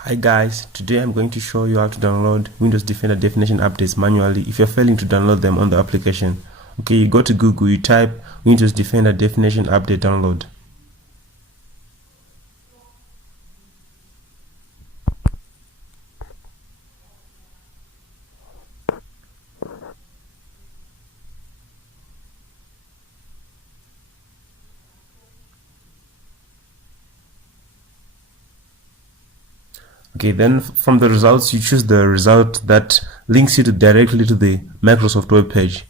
Hi guys, today I'm going to show you how to download Windows Defender definition updates manually if you're failing to download them on the application. Okay, you go to Google, you type Windows Defender definition update download. Okay, then from the results, you choose the result that links you directly to the Microsoft web page.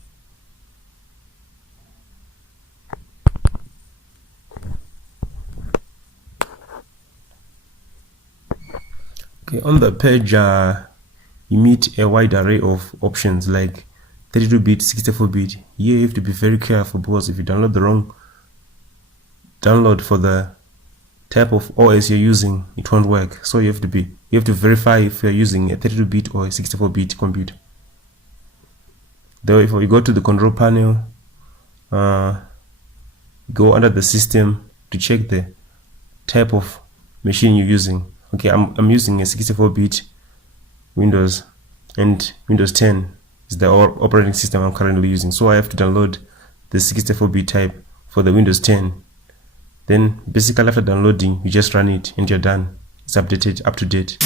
Okay, on the page, you meet a wide array of options like 32-bit, 64-bit. Here you have to be very careful because if you download the wrong download for the type of OS you're using, it won't work. So you have to verify if you're using a 32-bit or a 64-bit computer. Though if you go to the control panel, go under the system to check the type of machine you're using. Okay, I'm using a 64-bit Windows, and Windows 10 is the operating system I'm currently using. So I have to download the 64-bit type for the Windows 10. Then basically after downloading, you just run it and you're done. It's updated, up to date.